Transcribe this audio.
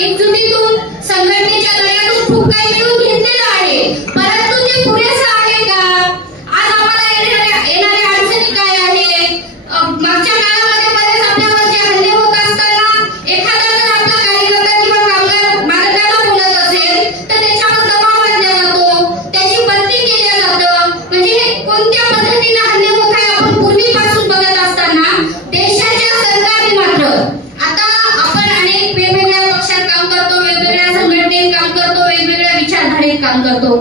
एकजुटीतून संघटनेच्या लढ्यातून खूप काही मिळवून घेतलेलं आहे, परंतु ते पुरेसं आहे का? आज आम्हाला येणाऱ्या अडचणी काय आहे? मागच्या काळामध्ये बरेच आपल्यावर जे हल्ले होत असताना एखादा जर आपला कार्यकर्ता किंवा कामगार मालकाला बोलत असेल तर त्याच्यावर दबाव आणला जातो, त्याची बदली केली जातं. म्हणजे हे कोणत्या पद्धतीने हल्ले होत आहे आपण पूर्वीपासून बघत असताना देशाच्या सरकारने मात्र आता आपण अनेक वेगवेगळ्या पक्षात काम करतो, वेगवेगळ्या संघटनेत काम करतो, वेगवेगळ्या विचारधारेत काम करतो.